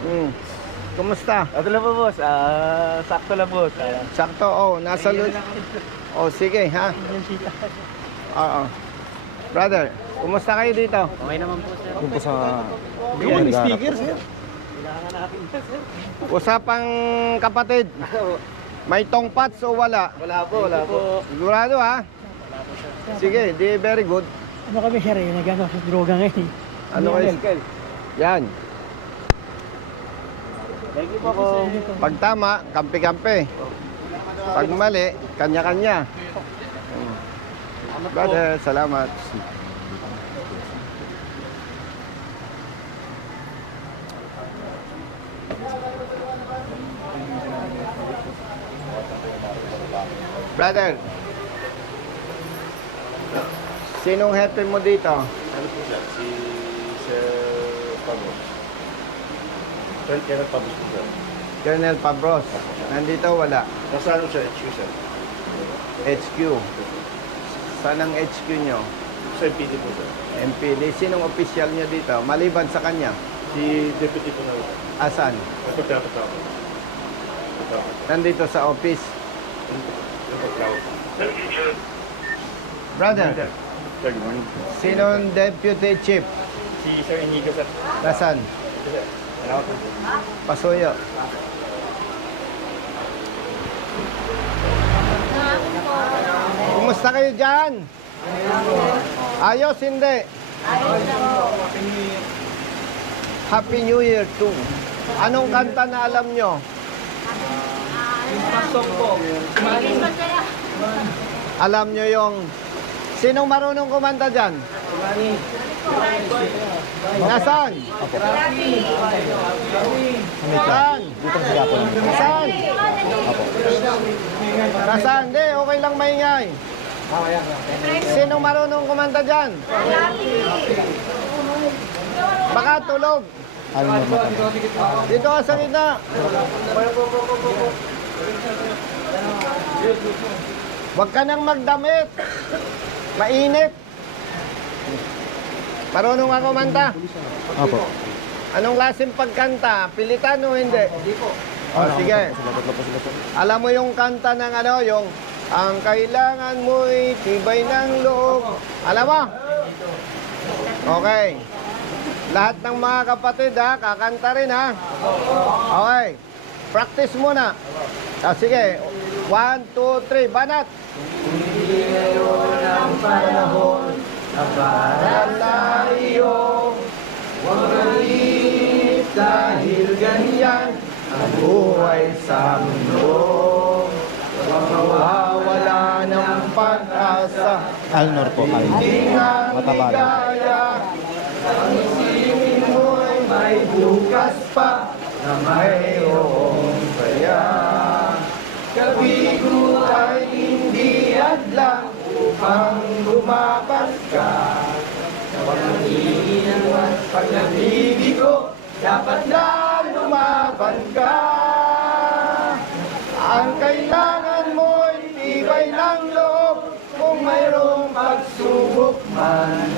Hmm. Kumusta? Ito lang po, boss. Ah, sakto lang, boss. Ah, Sakto, oh, nasa luz. Oh, sige, ha? Oo. Brother, kumusta kayo dito? okay naman po, sir. Yung po sa... Yan, Yung speaker, sir. Usapang kapatid. May tongpats o wala? Wala po, wala po. Sigurado ha? Sige, di very good. Ano kami sir eh, nagano sa droga ngayon. Ano kayo? Yan. Thank you po, po. Pag tama, kampi-kampi. Pag mali, kanya-kanya. Brother, salamat. Brother, sinong hepe mo dito? Ano po siya? Si Sir Pablo. Sir Kenneth Pablo po sir. Colonel Pabros. Nandito wala. Nasa ano siya? HQ sir. HQ. Saan ang HQ nyo? Sa MPD po sir. MPD. Sinong official nyo dito? Maliban sa kanya. Si Deputy po na. Asan? Ito ako. Ito ako. Nandito sa office. Brother, Sir, good morning. sinong deputy chief? Si Sir Inigo sir. Nasaan? Ito sir. Pasuyo. Kumusta kayo dyan? Ayos, hindi? Happy New Year too. Anong kanta na alam nyo? Alam nyo yung... Sinong marunong kumanta dyan? Nasaan? Nasaan? Dito sa Gapo lang. Nasaan? Opo. Nasaan? Hindi, okay lang maingay. Sino marunong kumanta dyan? Baka tulog. Dito ka sa gitna. Huwag ka nang magdamit. Mainit. Marunong ka kumanta? Opo. Anong klaseng pagkanta? Pilitan o hindi? Hindi po. O, sige. Alam mo yung kanta ng ano, yung ang kailangan mo'y tibay ng loob. Alam mo? Okay. Lahat ng mga kapatid ha, kakanta rin ha. Okay. Practice muna. Ah, sige. One, two, three. Banat. Hindi ngayon ang panahon na para sa iyo. Huwag malit dahil ganyan ang buhay sa mundo. Huwag mawawala ng pag-asa. Alnor po kayo. Matabala. ligaya. Ang isipin mo'y may bukas pa na mayroong saya. Kabigo ay hindi adlang upang ka. Pag-iiwan, pag nabibigo, dapat na lumaban ka. Ang kailangan mo'y tibay ng loob kung mayroong pagsubok man.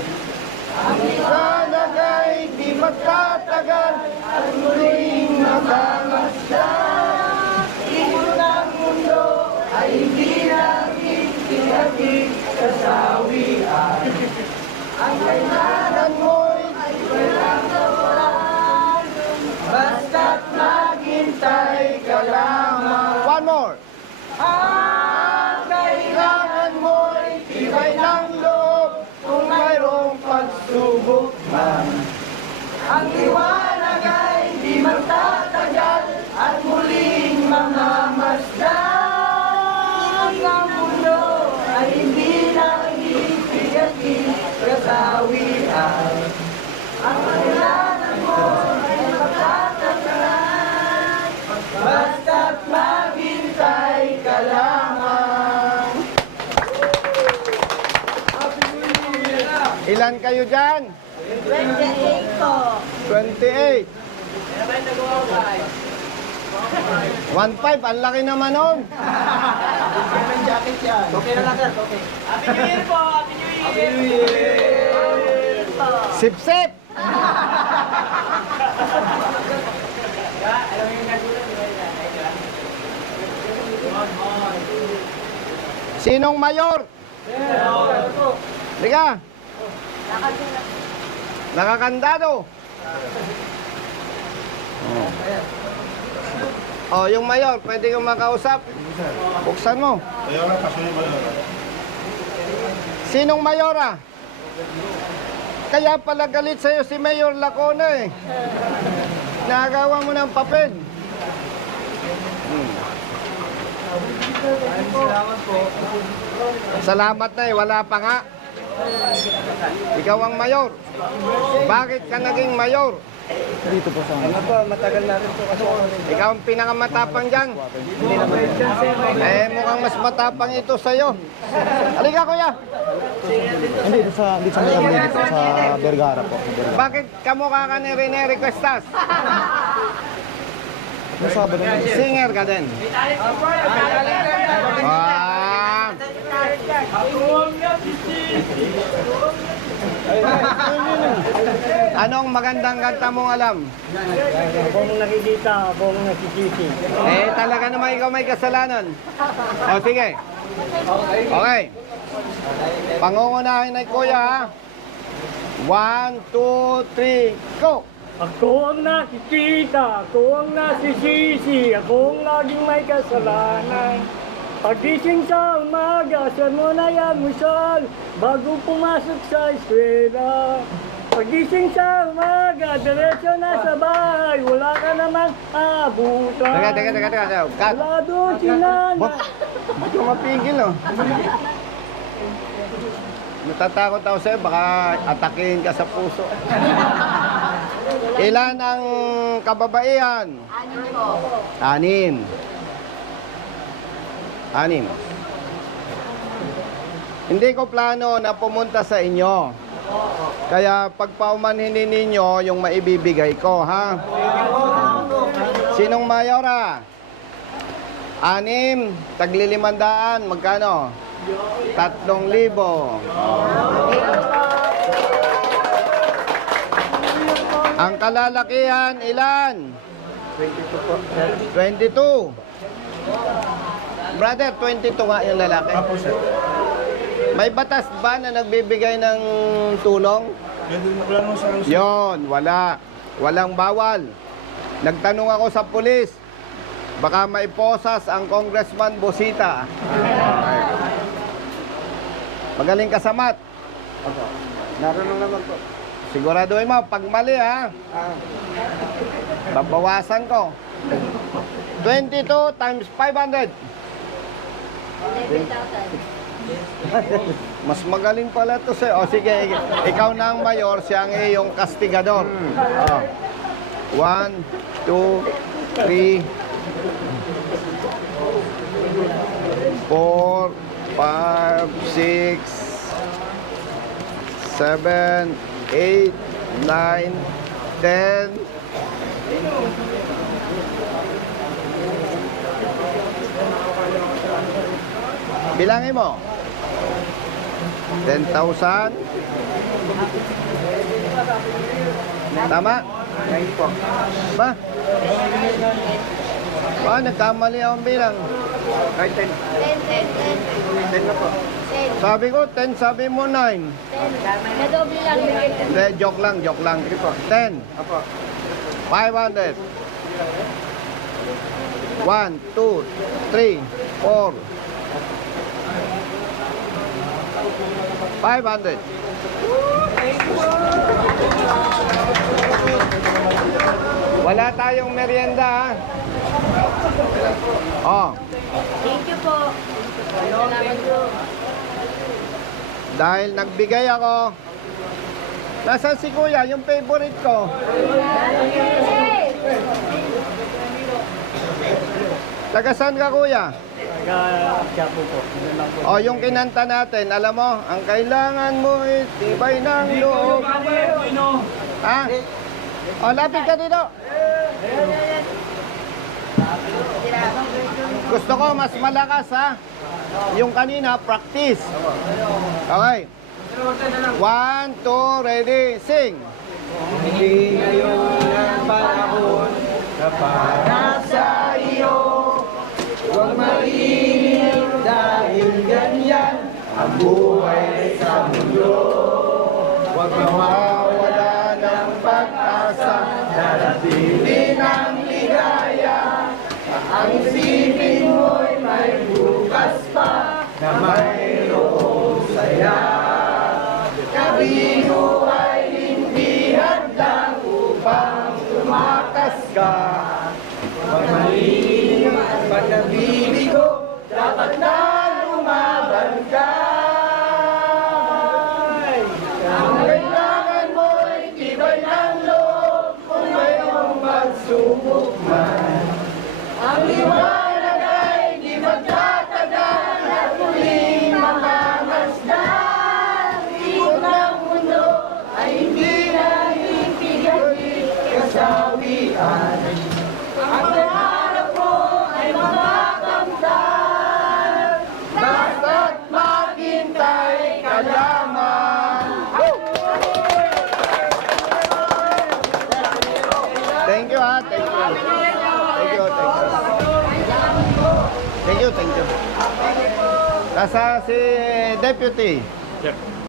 Ang isanag ay di magtatagal at muling mamamasdan. Ito ng mundo ay hindi natin kasawian. Ang kailangan mo'y tibay ng loob basta't maghintay ka lamang. One more. Ang Ilan kayo dyan? 28 po. 28. 1.5, ang laki naman nun. Okay na lang, sir. Okay. Happy New Year po! Happy New Year! Happy New Year po! Sip-sip! Alam mo yung nagulat, di ba yung nanay ka? Sinong mayor? Mayor! Liga! Nakakandado. Oh. oh, yung mayor, pwede kong makausap. Buksan mo. Pasunod ba yun? Sinong mayora? Kaya pala galit sa'yo si Mayor Lacona eh. Nagawa mo ng papel. Hmm. Salamat na eh, wala pa nga. Ikaw ang mayor. Bakit ka naging mayor? Dito po sa Ano po, matagal na rin po kasi ako. Ikaw ang pinakamatapang dyan. Eh, mukhang mas matapang ito sa'yo. Halika kuya. Hindi, dito sa, dito sa Miami, dito sa Vergara po. Vergara. Bakit kamukha ka ni Rene Requestas? Yung Sabado na Singer ka din. Ah. Anong magandang kanta mong alam? Mong nakikita, mong nakikisi. Eh, talaga naman ikaw may kasalanan. O, sige. Okay. Pangungunahin na kuya, ha? One, two, three, go! Ako ang nakikita, ako ang nasisisi, ako ang laging may kasalanan. Pagising sa umaga, sa mo na yamusal, bago pumasok sa eskwela. Pagising sa umaga, diretso na sa bahay, wala ka naman abutan. Teka, teka, teka, teka. teka. Cut. Wala doon si nana. Hindi ko mapigil, oh. Natatakot ako sa'yo, baka atakin ka sa puso. Ilan ang kababaihan? Ano po? Anim. Anim. Hindi ko plano na pumunta sa inyo. Kaya pag paumanhinin ninyo yung maibibigay ko, ha? Sinong mayora? Anim, taglilimandaan, magkano? Tatlong libo. Ang kalalakihan, ilan? 22 Brother, 22 nga yung lalaki. Apo, sir. May batas ba na nagbibigay ng tulong? Mo wala nung sa ano, sir. Yon, wala. Walang bawal. Nagtanong ako sa pulis. Baka maiposas ang Congressman Bosita. Magaling ka sa mat. Narunong naman po. Siguraduhin mo, pag mali ha, babawasan ko. 22 times 500. 11,000. Mas magaling pala to sir. O sige, ikaw na ang mayor, siya ang iyong kastigador. Oh. One, two, three, four, five, six, seven, eight, nine, ten. Bilangin mo. 10,000. Tama? po. Ba? Ba, nagkamali akong bilang. Kahit 10. 10, 10, 10. 10 na po. 10, Sabi ko, 10, sabi mo 9. 10. Nadoble lang. Hindi, joke lang, joke lang. 10. Apo. 500. 1, 2, 3, 4. 500. Wala tayong merienda, ha? Oh, Thank you po. Salamat po. dahil nagbigay ako. Nasaan si Kuya? Yung favorite ko. Taga saan ka, Kuya? Nag-Quiapo po. Po. O, yung kinanta natin, alam mo, ang kailangan mo ay tibay ng loob. Ha? O, lapit ka dito. Gusto ko mas malakas, ha? Yung kanina, practice. Okay. One, two, ready, sing. Hindi ngayon pa na Thank you, thank you. Nasa si Deputy.